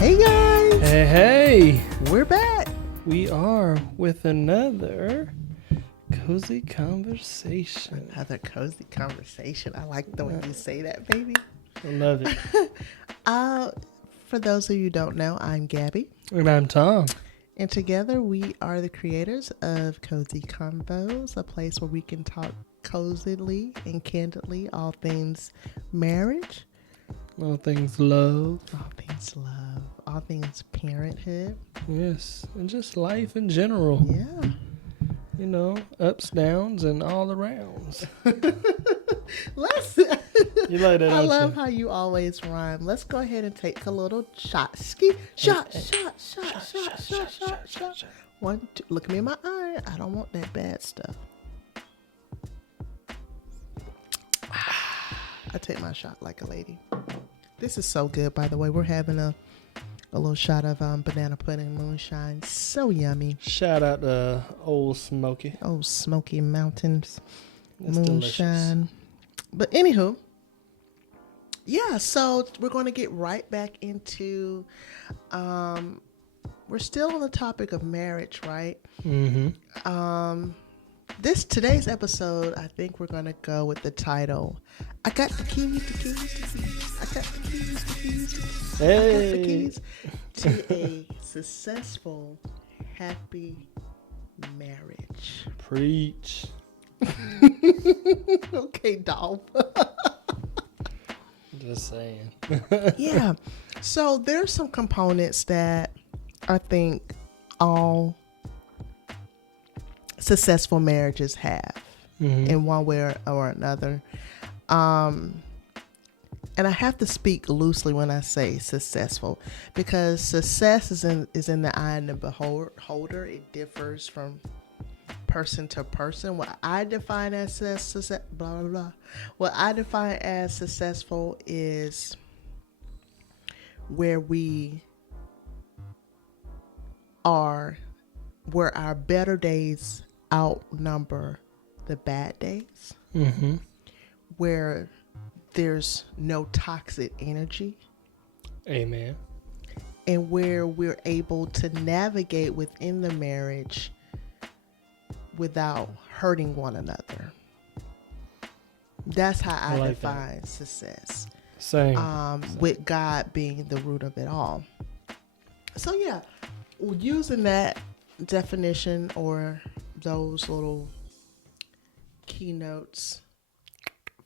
Hey guys! Hey, We're back! we are with another cozy conversation. Another cozy conversation. I like the way you say that, baby. I love it. For those of you who don't know, I'm Gabby. And I'm Tom. And together we are the creators of Cozy Convos, a place where we can talk cozily and candidly all things marriage. All things love. All things parenthood. Yes, and just life in general. Yeah. You know, ups, downs, and all arounds. Let's. You like that, I don't love you? how you always rhyme. Let's go ahead and take a little shot. Ski. Shot. 1, 2. Look at me in my eye. I don't want that bad stuff. I take my shot like a lady. This is so good, by the way. We're having a little shot of banana pudding moonshine. So yummy. Shout out to Old Smoky. Oh, Smoky Mountains That's moonshine. delicious. But anywho, yeah, so we're going to get right back into, we're still on the topic of marriage, right? Mm-hmm. Today's episode, I think we're going to go with the title, I got the keys. I got the keys. Hey. I got the keys to a successful, happy marriage. Preach. Okay, Dolph. Just saying. Yeah. So there's some components that I think all successful marriages have in one way or another. And I have to speak loosely when I say successful, because success is in the eye of the beholder. It differs from person to person. What I define as success, blah blah blah. What I define as successful is where our better days outnumber the bad days. Mm-hmm. Where there's no toxic energy. Amen. And where we're able to navigate within the marriage without hurting one another. That's how I like define success. Same. With God being the root of it all. So yeah, using that definition or those little keynotes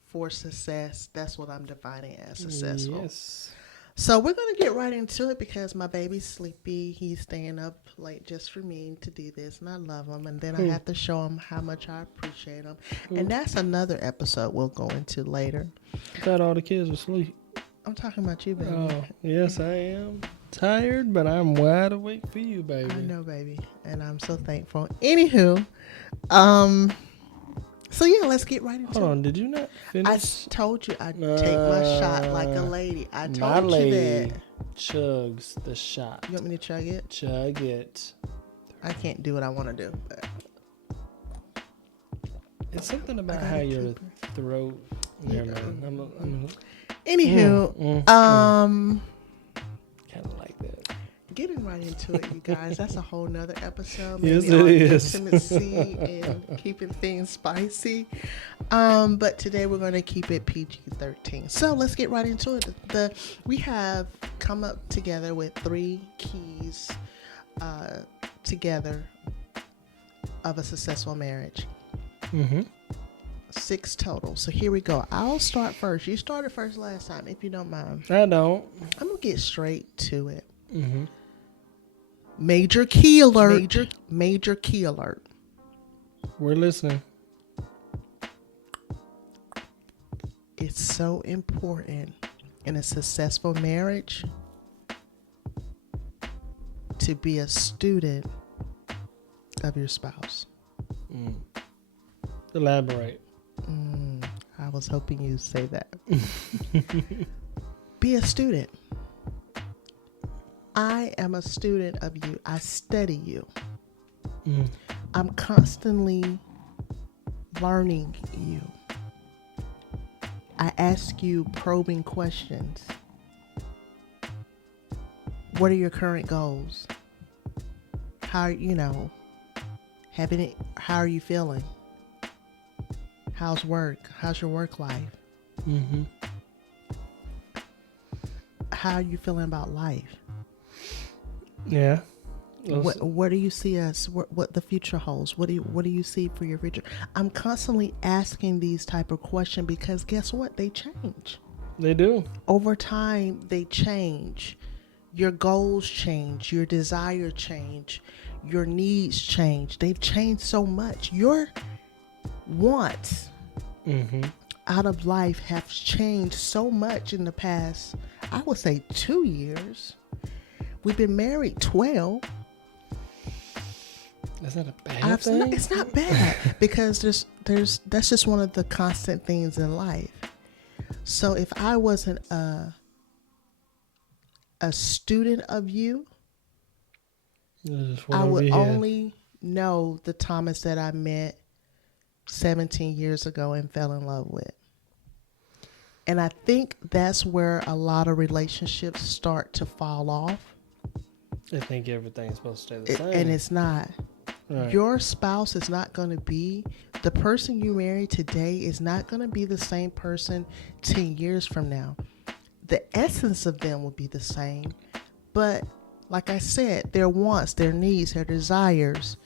for success, that's what I'm defining as successful. Yes. So we're going to get right into it because my baby's sleepy. He's staying up late just for me to do this, and I love him. And then I have to show him how much I appreciate him. And that's another episode we'll go into later. I thought all the kids were asleep. I'm talking about you, baby. Oh, yes, I am tired, but I'm wide awake for you, baby. I know, baby. And I'm so thankful. Anywho, so yeah, let's get right into it. Hold on, did you not finish? I told you I'd take my shot like a lady. I My told you lady that. chugs the shot. You want me to chug it? Chug it. I can't do what I want to do. But It's something about how your throat. Never mind. I'm anywho, kind of like that. getting right into it, you guys. That's a whole nother episode. Yes, Maybe it on is. intimacy and keeping things spicy. But today we're going to keep it PG-13. So let's get right into it. We have come up together with 3 keys together of a successful marriage. 6 total. So here we go. I'll start first. You started first last time, if you don't mind. I don't. I'm going to get straight to it. Major key alert. Major key alert. We're listening. It's so important in a successful marriage to be a student of your spouse. Elaborate. I was hoping you'd say that. Be a student. I am a student of you. I study you. I'm constantly learning you. I ask you probing questions. What are your current goals? How, how are you feeling? How's work? How's your work life? Mm-hmm. How are you feeling about life? Yeah. What do you see what the future holds? What do you see for your future? I'm constantly asking these type of questions because guess what? They change. They do. Over time, they change. Your goals change. Your desire change. Your needs change. They've changed so much. Your wants out of life have changed so much in the past, I would say 2 years. We've been married 12. Is that a bad thing? It's not bad because that's just one of the constant things in life. So if I wasn't a student of you, I would only know the Thomas that I met 17 years ago and fell in love with. And I think that's where a lot of relationships start to fall off. I think everything's supposed to stay the same. And it's not. Right. Your spouse is not going to be, the person you marry today is not going to be the same person 10 years from now. The essence of them will be the same. But like I said, their wants, their needs, their desires,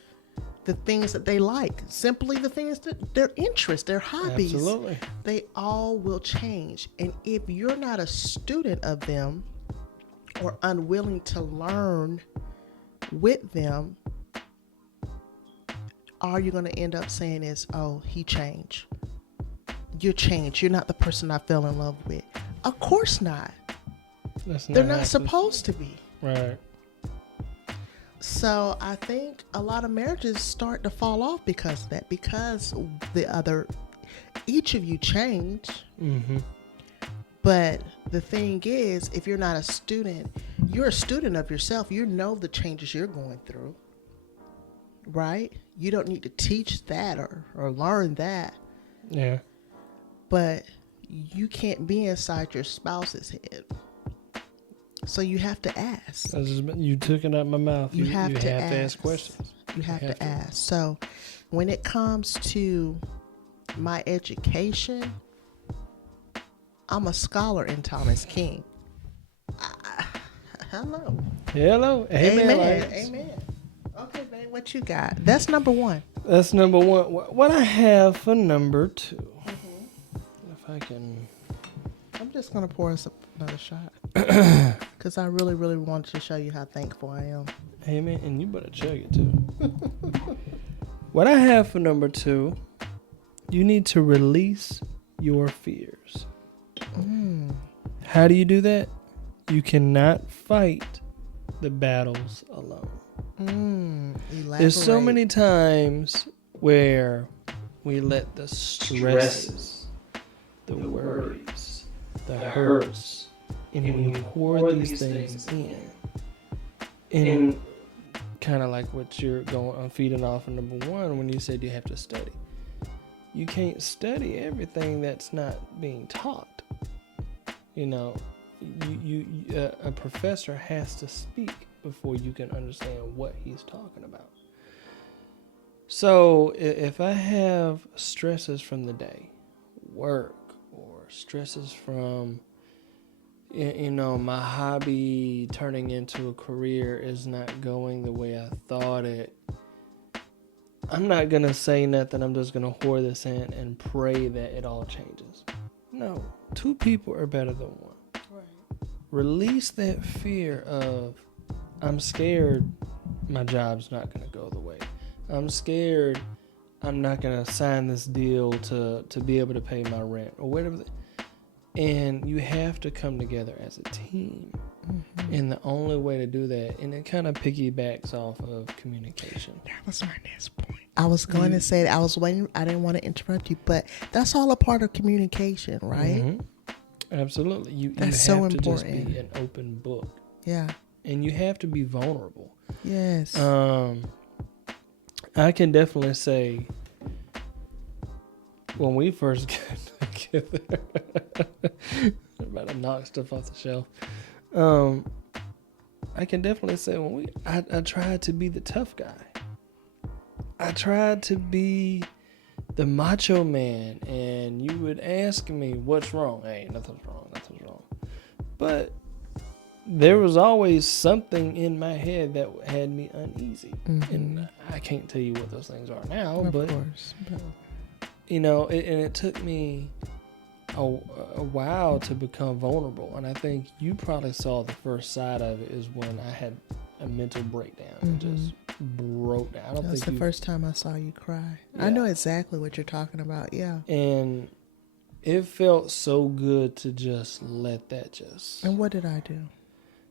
the things that they like, simply the things that their interests, their hobbies, absolutely, they all will change. And if you're not a student of them or unwilling to learn with them, all you're going to end up saying is, oh, he changed. You changed. You're not the person I fell in love with. Of course not. They're not supposed to be. Right. So I think a lot of marriages start to fall off because of that, because each of you changed. But the thing is, if you're not a student, you're a student of yourself. You know the changes you're going through, right? You don't need to teach that or learn that. Yeah. But you can't be inside your spouse's head. So you have to ask. You took it out of my mouth. You have to ask questions. You have to ask. So when it comes to my education, I'm a scholar in Thomas King. Hello. Hello. Amen. Amen. Okay, babe, what you got? That's number one. That's number one. What I have for number two. If I can. I'm just going to pour us another shot. Because I really, really wanted to show you how thankful I am. Amen. And you better chug it too. What I have for number two, you need to release your fears. How do you do that? You cannot fight the battles alone. There's so many times where we let the stresses, the worries, the hurts, and we pour these things in. And kind of like what you're feeding off of number one when you said you have to study. You can't study everything that's not being taught. You know, a professor has to speak before you can understand what he's talking about. So if I have stresses from the day, work, or stresses from, my hobby turning into a career is not going the way I thought it, I'm not going to say nothing. I'm just going to hoard this in and pray that it all changes. No, two people are better than one. Right. Release that fear of, I'm scared my job's not going to go the way. I'm scared I'm not going to sign this deal to be able to pay my rent or whatever. And you have to come together as a team. And the only way to do that, and it kind of piggybacks off of communication. That was my next point. I was going to say that. I was waiting. I didn't want to interrupt you, but that's all a part of communication, right? Absolutely. You that's have so to important. Just be an open book. Yeah. And you have to be vulnerable. Yes. I can definitely say when we first got together, I'm about to knock stuff off the shelf. I can definitely say I tried to be the tough guy. I tried to be the macho man, and you would ask me, what's wrong? Hey, nothing's wrong. But there was always something in my head that had me uneasy. Mm-hmm. And I can't tell you what those things are now, Of but course. you know, it took me a while to become vulnerable. And I think you probably saw the first side of it is when I had a mental breakdown and just broke down. That was the first time I saw you cry. Yeah. I know exactly what you're talking about. Yeah. And it felt so good to just let that just. And what did I do?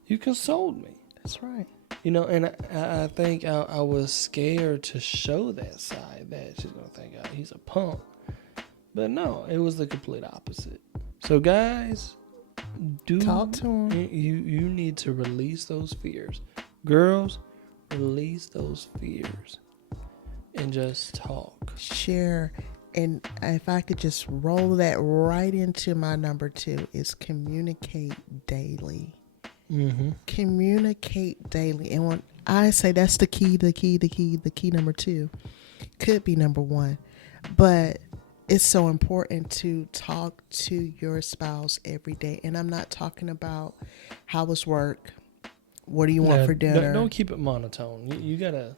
You consoled me. That's right. You know, and I think I was scared to show that side, that she's going to think, oh, he's a punk. But no, it was the complete opposite. So guys, talk to him. You need to release those fears. Girls, release those fears and just talk. Share. And if I could just roll that right into my number 2 is communicate daily. Mm-hmm. Communicate daily. And when I say that's the key number 2, could be number 1. But it's so important to talk to your spouse every day. And I'm not talking about how was work? What do you want for dinner? Don't keep it monotone. You got to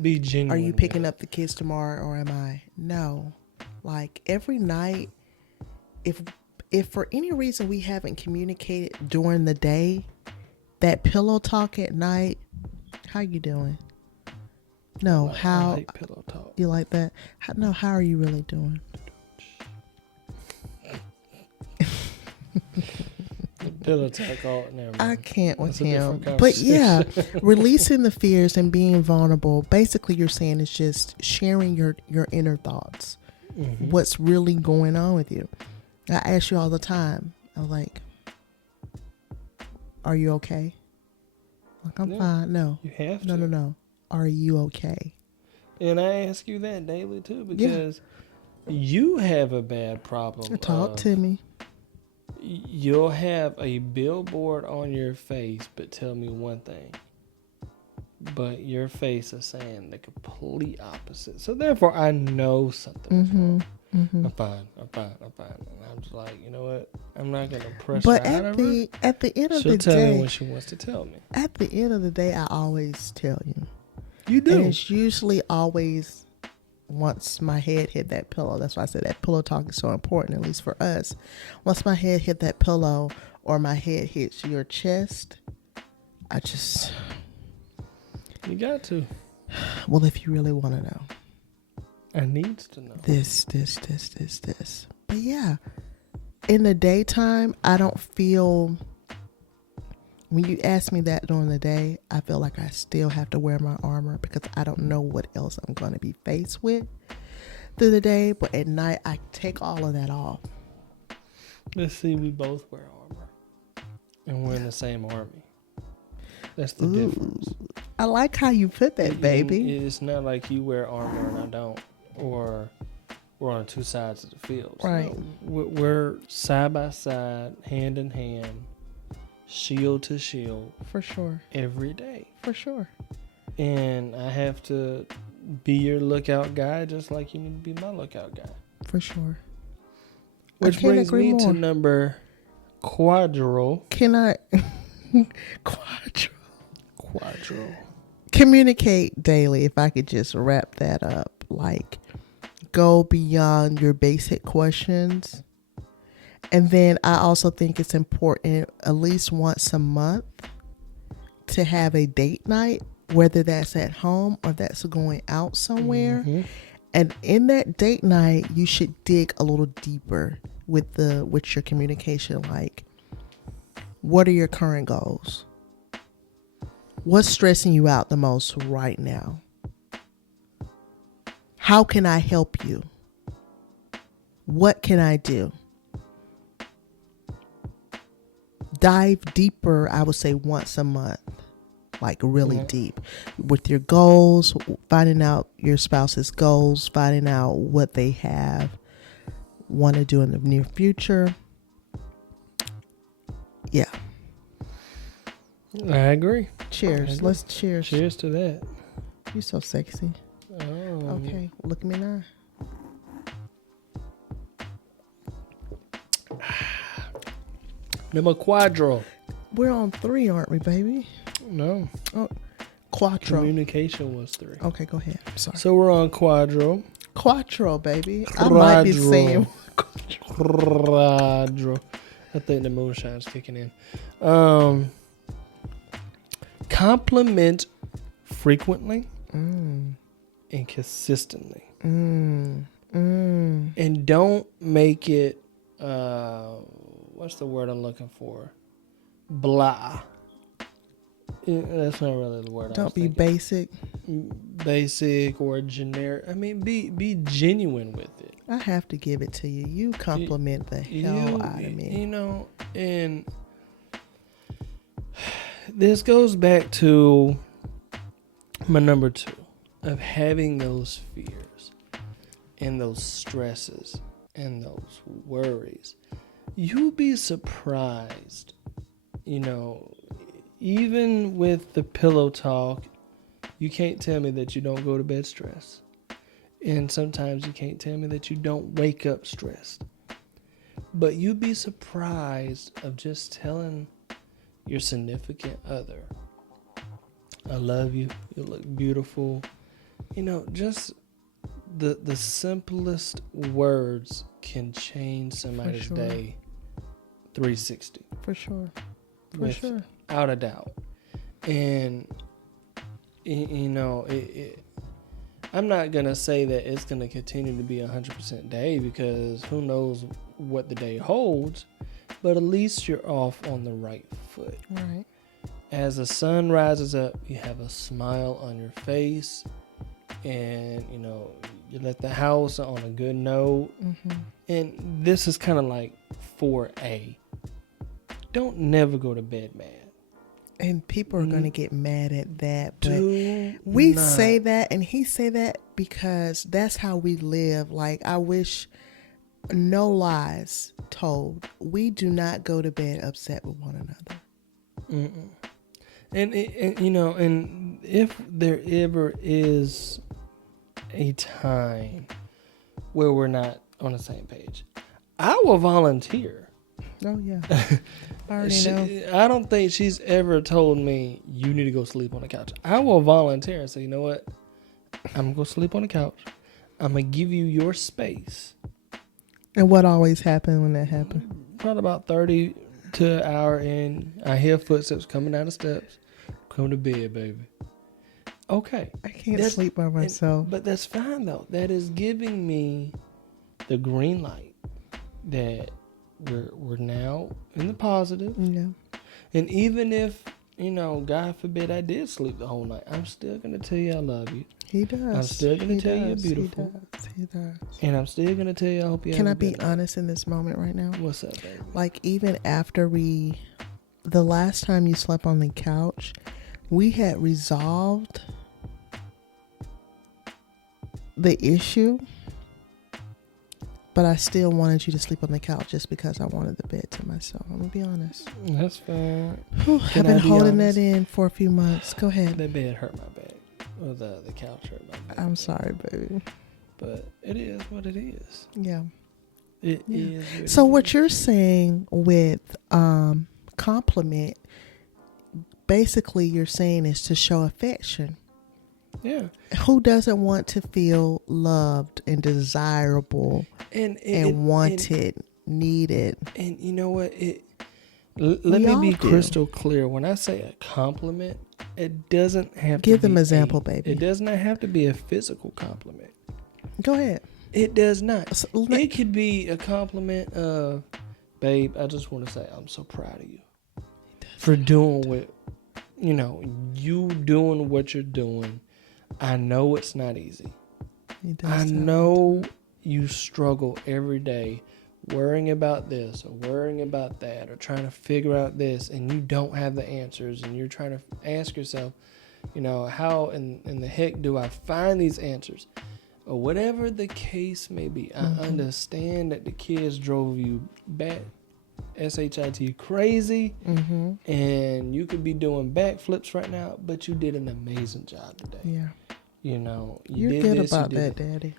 be genuine. Are you picking up the kids tomorrow or am I? No. Like every night, if for any reason we haven't communicated during the day, that pillow talk at night, how you doing? No, how I like pillow talk. You like that? How are you really doing? Pillow talk all never mind. I can't with That's a him. different But yeah, conversation. releasing the fears and being vulnerable. Basically, you're saying is just sharing your inner thoughts. Mm-hmm. What's really going on with you? I ask you all the time. I'm like, are you okay? Like, I'm fine. No. You have to. No. Are you okay? And I ask you that daily too, because you have a bad problem. Talk to me. You'll have a billboard on your face, but tell me one thing. But your face is saying the complete opposite. So therefore, I know something is wrong. Mm-hmm. I'm fine. And I'm just like, you know what? I'm not going to pressure out of her. At the end of She'll the tell day, me when she wants to tell me. At the end of the day, I always tell you. You do. And it's usually always once my head hit that pillow. That's why I said that pillow talk is so important, at least for us. Once my head hit that pillow or my head hits your chest, I just... You got to. Well, if you really want to know. I need to know. This. But yeah, in the daytime, I don't feel... When you ask me that during the day, I feel like I still have to wear my armor because I don't know what else I'm going to be faced with through the day. But at night, I take all of that off. Let's see, we both wear armor. And we're in the same army. That's the difference. I like how you put that, baby. It's not like you wear armor and I don't. Or we're on two sides of the field. Right. No, we're side by side, hand in hand, shield to shield. For sure. Every day. For sure. And I have to be your lookout guy just like you need to be my lookout guy. For sure. Which brings me to number quadro. Can I? Quadro. Communicate daily. If I could just wrap that up. Like, go beyond your basic questions. And then I also think it's important at least once a month to have a date night, whether that's at home or that's going out somewhere. Mm-hmm. And in that date night, you should dig a little deeper with your communication. Like, what are your current goals? What's stressing you out the most right now? How can I help you? What can I do? Dive deeper, I would say once a month, like really deep with your goals, finding out your spouse's goals, finding out what they want to do in the near future. Yeah. I agree. Cheers. Let's cheers. Cheers to that. You're so sexy. Oh. Okay, look at me now. Number quadro. We're on 3, aren't we, baby? No. Oh, quattro. Communication was 3. Okay, go ahead. I'm sorry. So we're on quadro. Quattro, baby. I might be saying quadro. I think the moonshine's kicking in. Compliment frequently and consistently. And don't make it, what's the word I'm looking for? Blah. That's not really the word. Don't be basic. Basic or generic. I mean, be genuine with it. I have to give it to you. You compliment the hell out of me. You know, and this goes back to my number 2 of having those fears and those stresses and those worries. You'd be surprised, you know, even with the pillow talk, you can't tell me that you don't go to bed stressed. And sometimes you can't tell me that you don't wake up stressed. But you'd be surprised of just telling your significant other, I love you, you look beautiful. You know, just the simplest words can change somebody's day 360. For sure. Without a doubt. And, you know, I'm not going to say that it's going to continue to be 100% day, because who knows what the day holds, but at least you're off on the right foot. Right. As the sun rises up, you have a smile on your face, and, you know, you let the house on a good note. And this is kind of like 4A. Don't never go to bed mad. And people are going to get mad at that. But we say that, and he say that because that's how we live. Like, I wish, no lies told, we do not go to bed upset with one another. And you know, and if there ever is a time where we're not on the same page, I will volunteer. Oh, yeah. I already know. I don't think she's ever told me, you need to go sleep on the couch. I will volunteer and say, you know what? I'm going to sleep on the couch. I'm going to give you your space. And what always happened when that happened? Probably about 30 to an hour in, I hear footsteps coming down the steps. Come to bed, baby. Okay. I can't sleep by myself. But that's fine, though. That is giving me the green light that we're now in the positive. Yeah. And even if, you know, God forbid I did sleep the whole night, I'm still going to tell you I love you. He does. I'm still going to tell you you're beautiful. He does. And I'm still going to tell you I hope you Can have I be honest in this moment right now? What's up, baby? Like, even after the last time you slept on the couch, we had resolved the issue, but I still wanted you to sleep on the couch just because I wanted the bed to myself. I'm going to be honest. That's fine. I've been holding that in for a few months. Go ahead. That bed hurt my back. Or the couch hurt my back. I'm sorry, baby. But it is what it is. Yeah. It is. So what you're saying with compliment, basically you're saying is to show affection. Yeah. Who doesn't want to feel loved and desirable and wanted, needed? And you know what? Let me be crystal clear. When I say a compliment, it doesn't have to give them an example, baby. It does not have to be a physical compliment. Go ahead. It does not. It could be a compliment of, babe, I just want to say I'm so proud of you for doing what, you know, you doing what you're doing. I know it's not easy. I know you struggle every day worrying about this or worrying about that or trying to figure out this, and you don't have the answers, and you're trying to ask yourself, you know, how in the heck do I find these answers? Or whatever the case may be. I understand that the kids drove you SHIT crazy, Mm-hmm. and you could be doing backflips right now, but you did an amazing job today. Yeah. You know, You're did good this, about you did that, Daddy.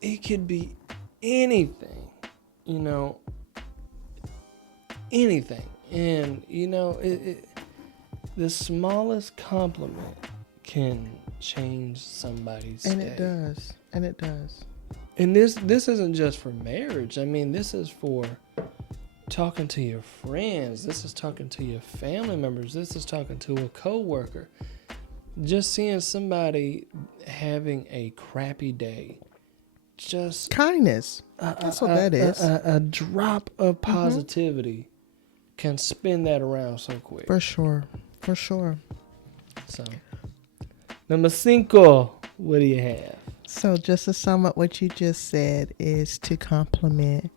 it could be anything, you know, anything. And, you know, the smallest compliment can change somebody's And day. it does. And it does. And this isn't just for marriage. I mean, this is for talking to your friends. This is talking to your family members. This is talking to a coworker. Just seeing somebody having a crappy day. Just Kindness. That's what that is. A drop of positivity can spin that around so quick. For sure. For sure. So, number 5, what do you have? So just to sum up what you just said is to compliment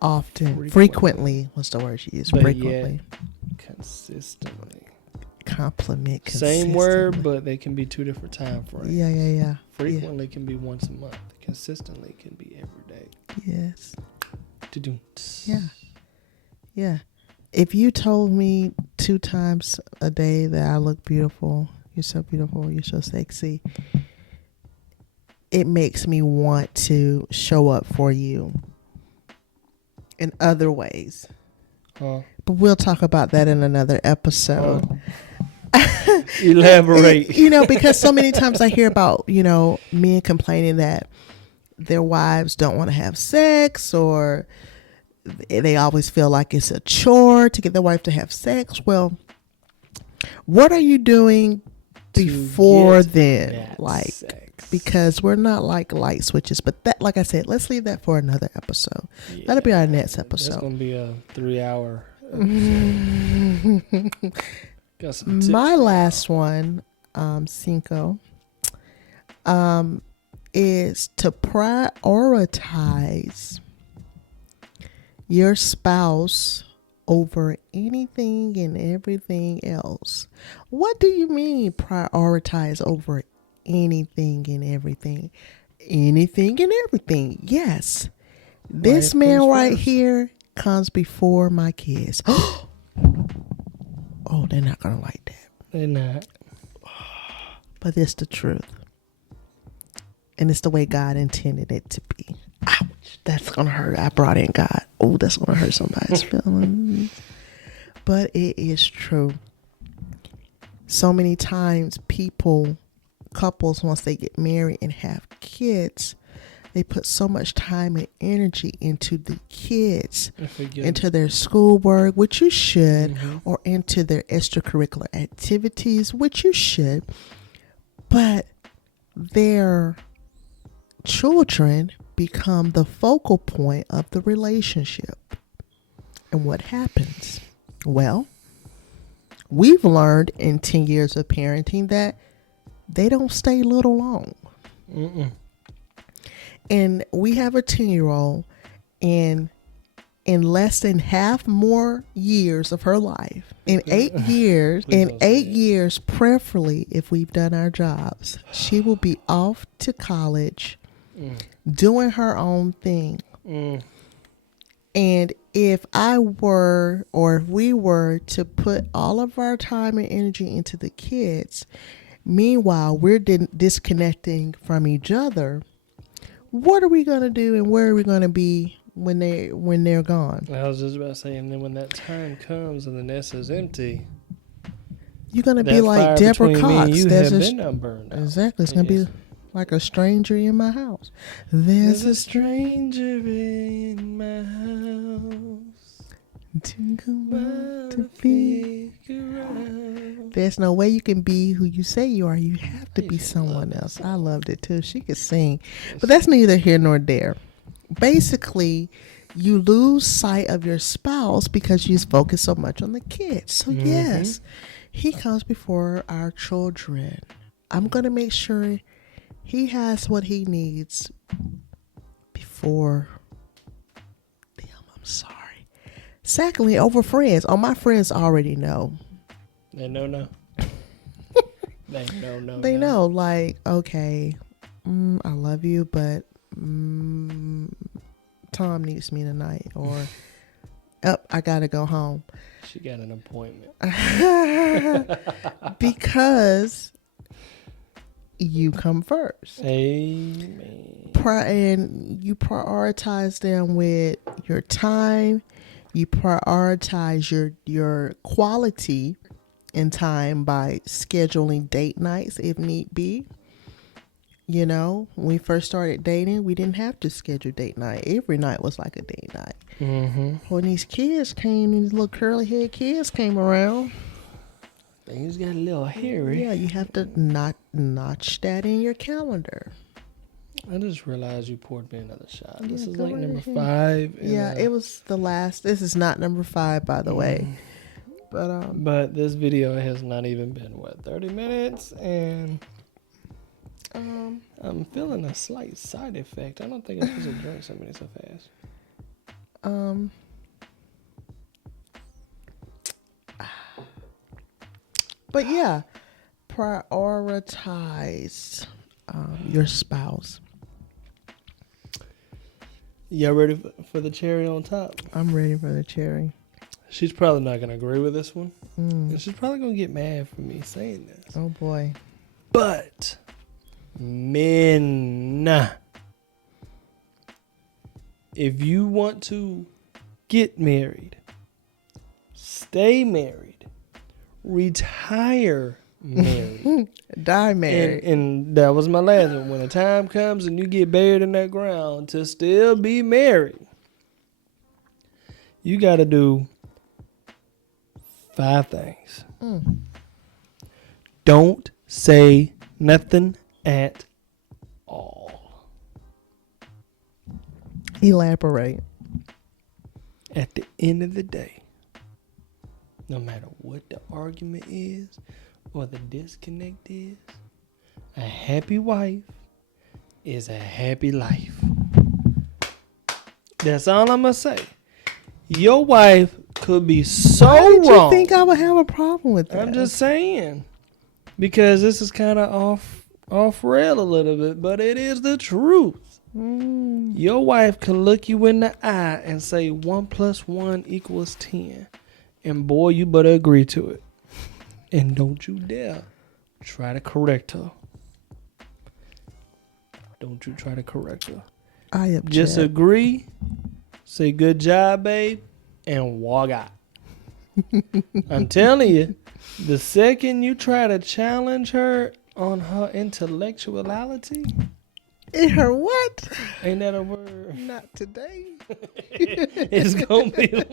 often. Frequently was the word you used. But Frequently. yet, consistently. Compliment consistently. Same word, but they can be 2 different time frames. Yeah. Frequently can be once a month. Consistently can be every day. Yes. To-do. Yeah. If you told me 2 times a day that I look beautiful, you're so beautiful, you're so sexy, it makes me want to show up for you in other ways. But we'll talk about that in another episode. Elaborate. You know, because so many times I hear about, you know, men complaining that their wives don't want to have sex, or they always feel like it's a chore to get their wife to have sex. Well, what are you doing before then? Like, sex. because we're not like light switches. But that, like I said, let's leave that for another episode. Yeah, That'll be our next episode. That's going to be a 3-hour episode. Got some tips. My last one, 5, is to prioritize your spouse over anything and everything else. What do you mean prioritize over anything and everything? Anything and everything. Yes. This man right here comes before my kids. Oh, they're not going to like that. They're not. But it's the truth. And it's the way God intended it to be. Ouch. That's going to hurt. I brought in God. Oh, that's going to hurt somebody's feelings. But it is true. So many times couples, once they get married and have kids, they put so much time and energy into the kids, into their schoolwork, which you should, or into their extracurricular activities, which you should. But their children become the focal point of the relationship. And what happens? Well, we've learned in 10 years of parenting that they don't stay little long. And we have a 10-year-old, and in less than half more years of her life, in 8 years, preferably if we've done our jobs, she will be off to college, doing her own thing. And if we were to put all of our time and energy into the kids, meanwhile we're disconnecting from each other, what are we going to do and where are we going to be when they're gone? I was just about to say, and then when that time comes and the nest is empty, you're going to be like Deborah Cox. Exactly. It's going to be like a stranger in my house. There's a stranger in my house. To be. There's no way you can be who you say you are. You have to be someone else. I loved it too. She could sing. But that's neither here nor there. Basically, you lose sight of your spouse because you focus so much on the kids. So yes, he comes before our children. I'm going to make sure he has what he needs before them. I'm sorry. Secondly, over friends. Oh, my friends already know. They know. They know, like, okay, I love you, but Tom needs me tonight. Or I gotta go home. She got an appointment. Because you come first. Amen. And you prioritize them with your time. You prioritize your quality in time by scheduling date nights if need be. You know, when we first started dating, we didn't have to schedule date night. Every night was like a date night. Mm-hmm. When these kids came, these little curly head kids came around. Things got a little hairy. Yeah, you have to notch that in your calendar. I just realized you poured me another shot. This Yeah, is go like right number ahead. 5. Yeah, it was the last. This is not number 5, by the way. But this video has not even been 30 minutes, and I'm feeling a slight side effect. I don't think I'm supposed to drink so many so fast. But yeah, prioritize your spouse. Y'all ready for the cherry on top? I'm ready for the cherry. She's probably not gonna agree with this one, and she's probably gonna get mad for me saying this. Oh boy. But men, if you want to get married, stay married, retire married, Die married. and that was my last one. When the time comes and you get buried in that ground to still be married, you got to do 5 things. Don't say nothing at all. Elaborate. At the end of the day, no matter what the argument is or the disconnect is, a happy wife is a happy life. That's all I'm going to say. Your wife could be so Why did wrong. you think I would have a problem with that? I'm just saying. Because this is kind of off rail a little bit, but it is the truth. Your wife can look you in the eye and say 1 + 1 = 10. And boy, you better agree to it. And don't you dare try to correct her. Don't you try to correct her. I object. Just agree, say good job, babe, and walk out. I'm telling you, the second you try to challenge her on her intellectuality, It her what? ain't that a word? Not today. It's gonna be.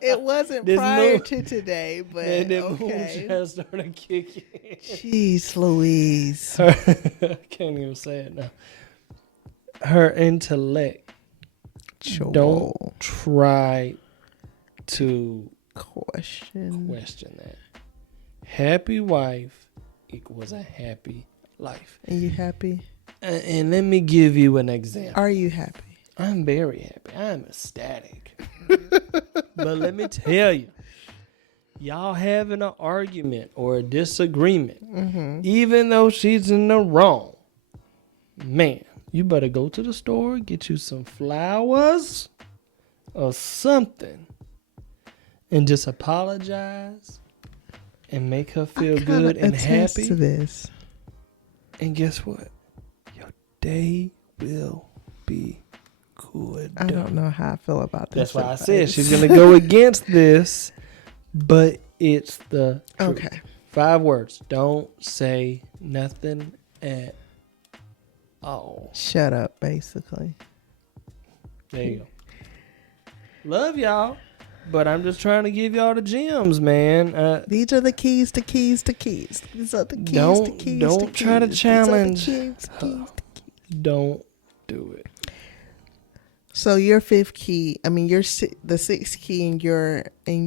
It wasn't This prior moon- to today, but And then okay. moonshine started kicking. Jeez Louise. I can't even say it now. Her intellect. Don't try to question that. Happy wife equals a happy life. Are you happy? And let me give you an example. Are you happy? I'm very happy. I'm ecstatic. But let me tell you, y'all having an argument or a disagreement, even though she's in the wrong, man, you better go to the store, get you some flowers or something, and just apologize and make her feel good and happy. To this. And guess what? Your day will be good. I don't know how I feel about this. That's why I said she's going to go against this, but it's the truth. Okay. 5 words. Don't say nothing at all. Shut up, basically. There you go. Love y'all, but I'm just trying to give y'all the gems, man. These are the keys to keys to keys. These are the keys to keys don't to keys. try to These are the challenge keys to her. keys. Don't do it. So your 5th key, I mean the 6th key in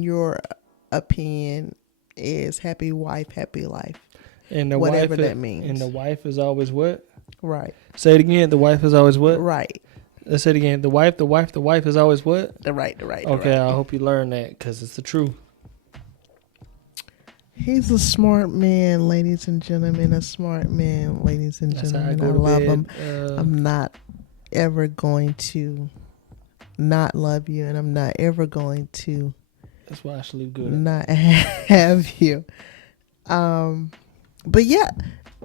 your opinion is happy wife, happy life. And the Whatever wife that means. And the wife is always what? Right. Say it again. The wife is always what? Right. Let's say it again. The wife is always what? The right. Okay, I hope you learn that because it's the truth. He's a smart man, ladies and gentlemen. A smart man, ladies and That's how I gentlemen. go I to love bed. him. I'm not ever going to not love you, and I'm not ever going to That's why I sleep good. not have you. But yeah,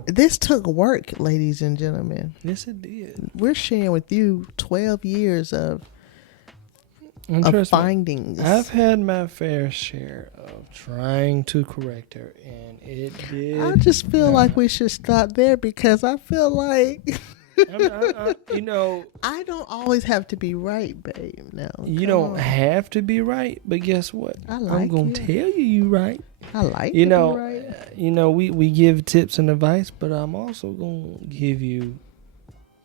this took work, ladies and gentlemen. Yes, it did. We're sharing with you 12 years of And trust me, findings. I've had my fair share of trying to correct her, and it did. I just feel like we should stop there because I feel like you know, I don't always have to be right, babe. No, you come don't on. have to be right, but guess what? I like I'm gonna you. tell you right. I like You to know, be right. we give tips and advice, but I'm also gonna give you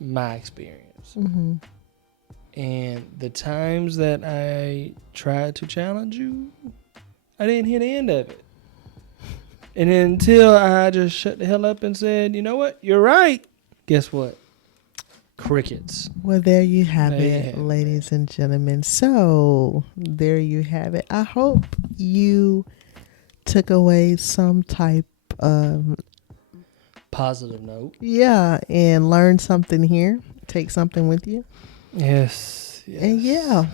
my experience. Mm-hmm. And the times that I tried to challenge you, I didn't hear the end of it. And until I just shut the hell up and said, you know what, you're right. Guess what? Crickets. Well, there you have There you it, have it. ladies and gentlemen. So, there you have it. I hope you took away some type of, Positive note. and learned something here. Take something with you. Yes. And yeah.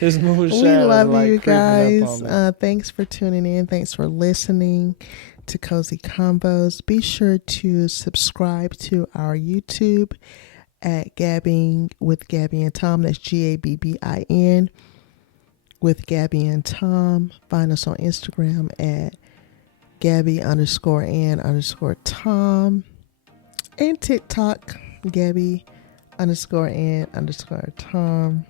This moonshine We is love like you creeping up guys. on me. Thanks for tuning in. Thanks for listening to Cozy Combos. Be sure to subscribe to our YouTube at Gabbing with Gabby and Tom. That's GABBIN with Gabby and Tom. Find us on Instagram at Gabby_and_Tom. And TikTok, Gabby_and_Tom.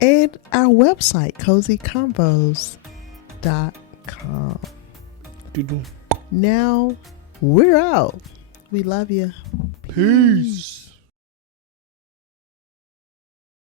And our website, cozycombos.com. Doo-doo. Now we're out. We love you. Peace.